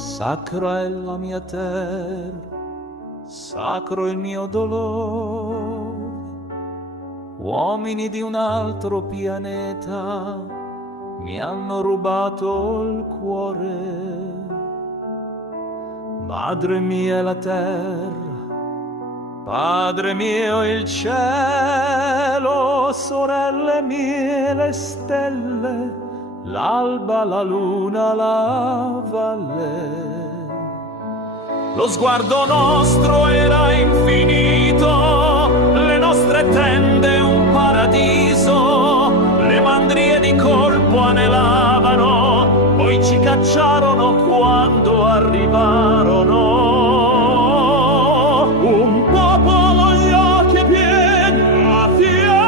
Sacra è la mia terra, sacro il mio dolore. Uomini di un altro pianeta mi hanno rubato il cuore. Madre mia la terra, padre mio il cielo, sorelle mie le stelle, l'alba, la luna, la valle. Lo sguardo nostro era infinito, le nostre tende un paradiso, le mandrie di colpo anelavano, poi ci cacciarono quando arrivarono. Un popolo gli occhi pieni a fioro.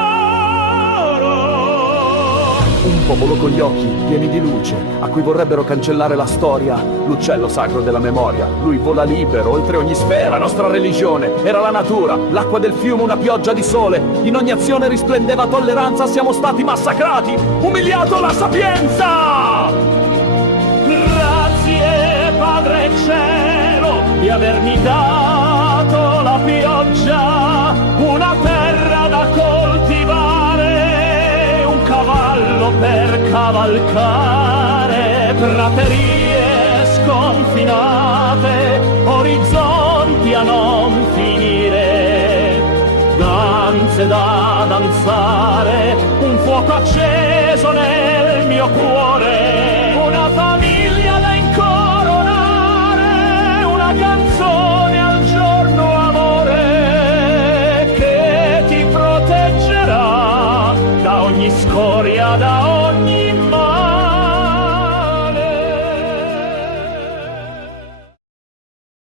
Un popolo con gli occhi pieni di luce, a cui vorrebbero cancellare la storia. L'uccello sacro della memoria, lui vola libero oltre ogni sfera. La nostra religione era la natura, l'acqua del fiume una pioggia di sole. In ogni azione risplendeva tolleranza, siamo stati massacrati, umiliato la sapienza. Grazie Padre Cielo di avermi dato la pioggia, una terra da coltivare, un cavallo per cavalcare, praterie sconfinate, orizzonti a non finire, danze da danzare, un fuoco acceso nel mio cuore, una famiglia da incoronare, una canzone al giorno amore che ti proteggerà da ogni scoria, da